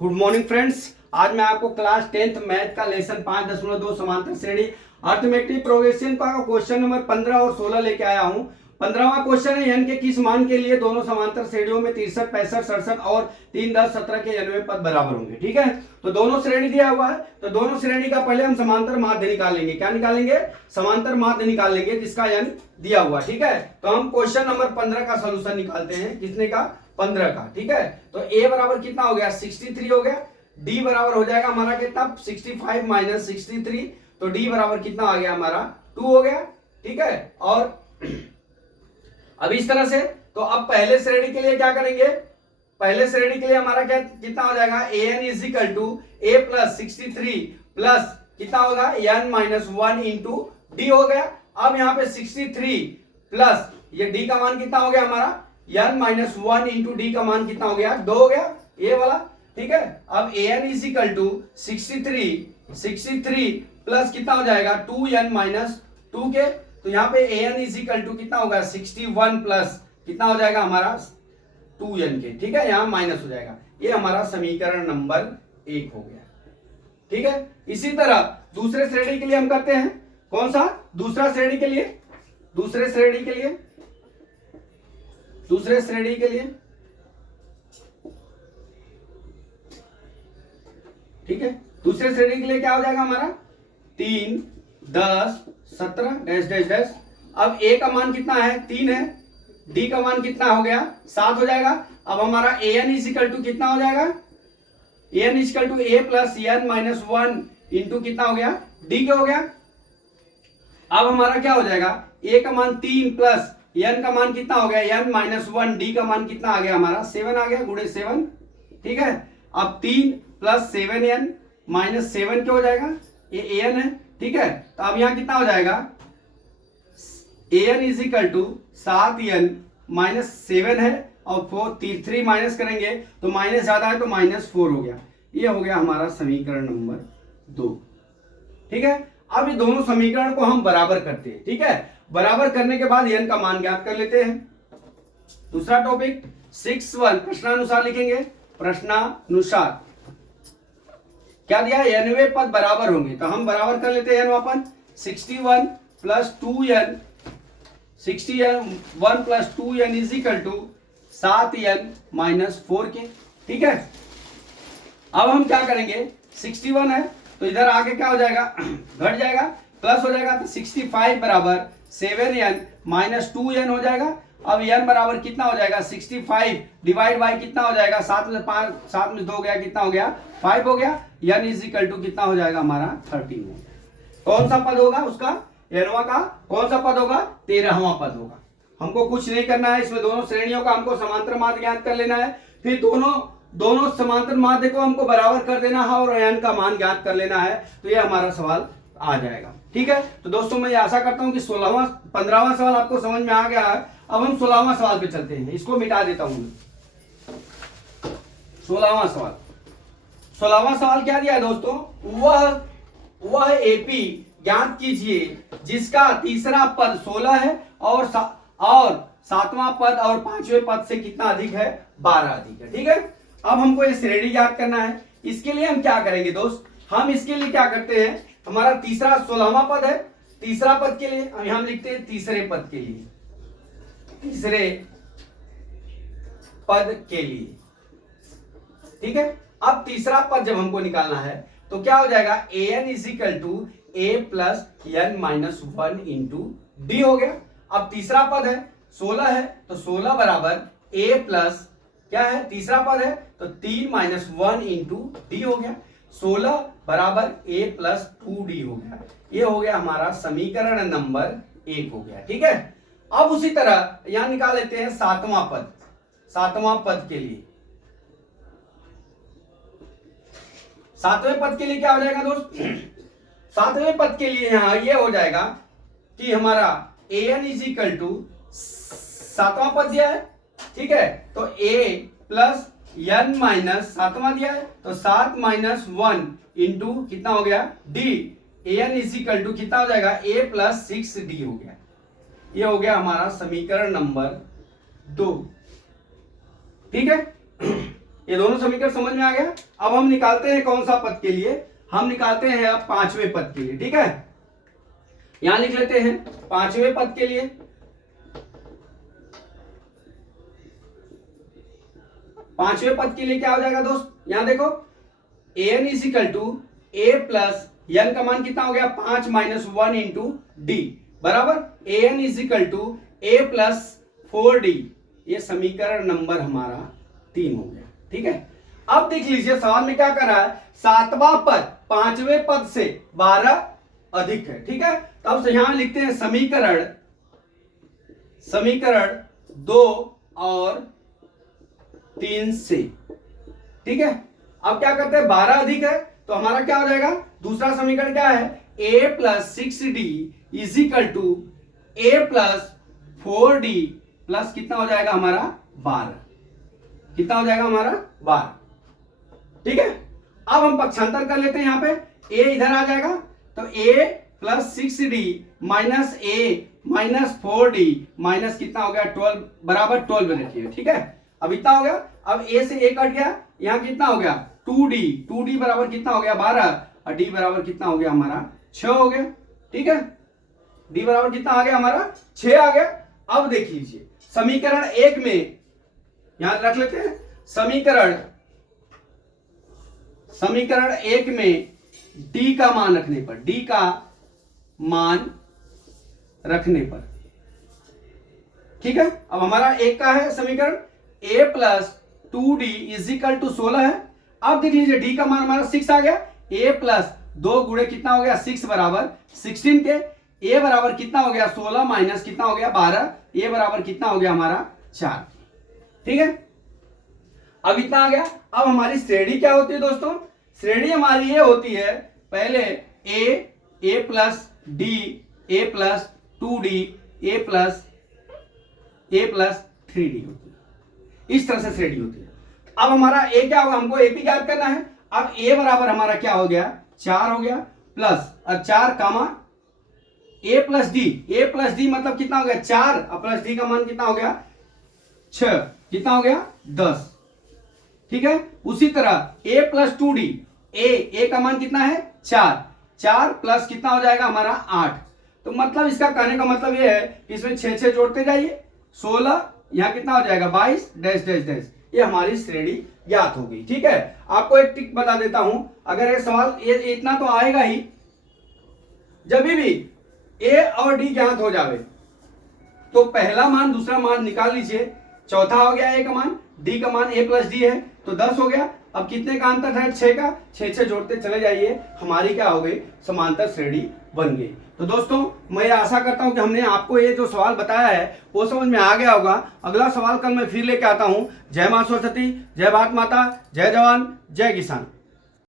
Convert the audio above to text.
Good morning friends. आज मैं आपको क्लास 10th मैथ का लेसन 5.2 समांतर श्रेणी अर्थमेटिक प्रोग्रेशन का क्वेश्चन नंबर 15 और 16 लेके आया हूं। 15वां क्वेश्चन है n के किस मान के लिए दोनों समांतर श्रेणियों में 63, 65, 67 और 3, 10, 17 के 91 पद बराबर होंगे। ठीक है, तो दोनों श्रेणी दिया हुआ है, तो दोनों श्रेणी का पहले हम समांतर माध्य निकालेंगे। क्या निकालेंगे? समांतर माध्य निकालेंगे जिसका n दिया हुआ। ठीक है, तो हम क्वेश्चन नंबर 15 का सोल्यूशन निकालते हैं। किसने का? 15 का। ठीक है, तो a बराबर कितना हो गया? 63 हो गया। d बराबर हो जाएगा हमारा कितना? 65 माइनस 63, तो d बराबर कितना आ गया हमारा? 2 हो गया। ठीक है, और अब इस तरह से, तो अब पहले श्रेणी के लिए क्या करेंगे? पहले श्रेणी के लिए हमारा क्या कितना हो जाएगा? an is equal to a plus 63 plus कितना होगा? n माइनस 1 इंटू डी हो गया। अब यहाँ पे 63 प्लस ये d का मान कितना हो गया हमारा? n माइनस 1 इंटू डी का मान कितना हो गया? 2 हो गया, ये वाला। ठीक है, अब an is equal to 63 plus कितना हो जाएगा? 2n माइनस 2 के, तो यहाँ पे an इज इक्वल टू कितना होगा? 61 प्लस कितना हो जाएगा हमारा? 2n के। ठीक है, यहाँ माइनस हो जाएगा। ये हमारा समीकरण नंबर 1 हो गया। ठीक है, इसी तरह दूसरे श्रेणी के लिए हम करते हैं। कौन सा? दूसरे श्रेणी के लिए दूसरे श्रेणी के लिए ठीक है, दूसरे श्रेणी के लिए क्या हो जाएगा हमारा? 3, 10, 17 डैश डैश डैश। अब a का मान कितना है? 3 है। d का मान कितना हो गया? 7 हो जाएगा। अब हमारा an इज इक्वल टू कितना हो जाएगा? an is equal to a plus n minus 1 into कितना हो गया? d क्या हो गया? अब हमारा क्या हो जाएगा? a का मान 3 प्लस n का मान कितना हो गया? n माइनस 1, d का मान कितना आ गया हमारा? 7 आ गया, गुणे 7। ठीक है, अब 3 प्लस 7n माइनस 7 क्या हो जाएगा? ये an है। ठीक है, तो अब यहां कितना हो जाएगा? an is equal to 7n minus 7 है, और 3 माइनस करेंगे तो माइनस ज्यादा है तो माइनस 4 हो गया। ये हो गया हमारा समीकरण नंबर 2। ठीक है, अब ये दोनों समीकरण को हम बराबर करते हैं। ठीक है, बराबर करने के बाद n का मान ज्ञात कर लेते हैं। दूसरा टॉपिक 6.1 प्रश्नानुसार लिखेंगे। प्रश्नानुसार क्या दिया? 91 पद बराबर होंगे, तो हम बराबर कर लेते हैं n 61 plus 2n 61 plus 2n is equal to 7n minus 4 के। ठीक है, अब हम क्या करेंगे? 61 है तो इधर आगे क्या हो जाएगा? घट जाएगा, प्लस हो जाएगा, तो 65 बराबर 7n माइनस 2n हो जाएगा। अब n बराबर कितना हो जाएगा? 65 डिवाइड बाई कितना हो जाएगा? 7 में 5, 7 में 2 गया, कितना हो गया? 5 हो गया। n इज इक्वल टू कितना हो जाएगा हमारा? 13 हो। कौन सा पद होगा उसका? nवां का कौन सा पद होगा? 13वां पद होगा। हमको कुछ नहीं करना है इसमें, दोनों श्रेणियों का हमको समांतर माध्य ज्ञात कर लेना है, फिर दोनों समांतर माध्य को हमको बराबर कर देना है और n का मान ज्ञात कर लेना है, तो ये हमारा सवाल आ जाएगा। ठीक है, तो दोस्तों मैं आशा करता हूं कि 15वां सवाल आपको समझ में आ गया है। अब हम 16वां सवाल पे चलते हैं, इसको मिटा देता हूं। 16वां सवाल क्या दिया है दोस्तों? वह एपी ज्ञात कीजिए जिसका तीसरा पद 16 है और सातवां पद और पांचवें पद से कितना अधिक है? 12 अधिक है। ठीक है, अब हमको ये श्रेणी ज्ञात करना है। इसके लिए हम क्या करेंगे दोस्त? हम इसके लिए क्या करते हैं? हमारा तीसरा 16वां पद है, तीसरा पद के लिए हम लिखते हैं तीसरे पद के लिए, तीसरे पद के लिए। ठीक है, अब तीसरा पद जब हमको निकालना है तो क्या हो जाएगा? an is equal to a plus n minus 1 into d हो गया। अब तीसरा पद है 16 है, तो 16 बराबर a प्लस क्या है? तीसरा पद है तो 3 माइनस 1 इंटू डी हो गया। 16 बराबर a प्लस 2d हो गया। ये हो गया हमारा समीकरण नंबर 1 हो गया। ठीक है, अब उसी तरह यहां निकाल लेते हैं सातवां पद के लिए। सातवें पद के लिए क्या हो जाएगा दोस्त? सातवें पद के लिए यहां ये हो जाएगा कि हमारा an इज इक्वल टू सातवां पद दिया है। ठीक है, तो a प्लस n माइनस सातवां दिया है, तो 7 माइनस 1 इंटू कितना हो गया? d। an is equal to कितना हो जाएगा? a प्लस 6d हो गया। ये हो गया हमारा समीकरण नंबर 2। ठीक है, ये दोनों समीकरण समझ में आ गया। अब हम निकालते हैं कौन सा पद के लिए, हम निकालते हैं अब पांचवें पद के लिए। ठीक है, यहां लिख लेते हैं पांचवें पद के लिए। पांचवें पद के लिए क्या हो जाएगा दोस्त, यहां देखो an is equal to a plus n का मान कितना हो गया 5 माइनस 1 इंटू डी बराबर an is equal to a plus 4d। ये समीकरण नंबर हमारा 3 हो गया। ठीक है, अब देख लीजिए सवाल में क्या कर रहा है, सातवां पद पांचवें पद से 12 अधिक है। ठीक है, तो अब यहां लिखते हैं समीकरण 2 और 3 से। ठीक है, अब क्या करते हैं 12 अधिक है तो हमारा क्या हो जाएगा, दूसरा समीकरण क्या है, a plus 6d is equal to a plus 4d plus कितना हो जाएगा हमारा 12। कितना हो जाएगा हमारा 12। ठीक है, अब हम पक्षांतर कर लेते हैं, यहां पे a इधर आ जाएगा तो a plus 6d minus a minus 4d minus कितना हो गया 12 बराबर 12 रखिए। ठीक है, अब इतना हो गया, अब a से a कट गया, यहां कितना हो गया 2d बराबर कितना हो गया 12 और d बराबर कितना हो गया हमारा 6 हो गया। ठीक है, d बराबर कितना आ गया हमारा 6 आ गया। अब देख लीजिए समीकरण 1 में यहां रख लेते हैं, समीकरण 1 में d का मान रखने पर ठीक है, अब हमारा एक का है समीकरण a plus 2d is equal to 16 है। अब देख लीजिए d का मान हमारा 6 आ गया, a प्लस 2 गुणे कितना हो गया 6 बराबर 16 के, a बराबर कितना हो गया 16 माइनस कितना हो गया 12, a बराबर कितना हो गया हमारा 4। ठीक है, अब इतना आ गया। अब हमारी श्रेणी क्या होती है दोस्तों, श्रेणी हमारी ये होती है, पहले a plus d, a plus 2d, a plus 3d होती है, इस तरह से श्रेणी होती है। अब हमारा a क्या होगा, हमको AP ज्ञात करना है। अब a बराबर हमारा क्या हो गया 4 हो गया, plus 4 comma a plus d मतलब कितना हो गया 4 और प्लस d का मान कितना हो गया 6, कितना हो गया 10। ठीक है, उसी तरह a प्लस 2d, a का मान कितना है 4 प्लस कितना हो जाएगा हमारा 8। तो मतलब इसका कहने का मतलब ये है कि इसमें 6 जोड़ते जाइए, 16 यहां कितना हो जाएगा 22 डैश डैश डैश, ये हमारी श्रेणी ज्ञात हो गई। ठीक है, आपको एक ट्रिक बता देता हूं, अगर ये सवाल ये इतना तो आएगा ही, जब भी a और d ज्ञात हो जावे तो पहला मान दूसरा मान निकाल लीजिए। चौथा हो गया a का मान, d का मान a प्लस डी है तो 10 हो गया। अब कितने का अंतर है 6 का, 6 जोड़ते चले जाइए, हमारी क्या हो गई समांतर श्रेणी बन गई। तो दोस्तों मैं आशा करता हूं कि हमने आपको ये जो सवाल बताया है वो समझ में आ गया होगा। अगला सवाल कल मैं फिर लेके आता हूं। जय मां सरस्वती, जय भारत माता, जय जवान, जय किसान।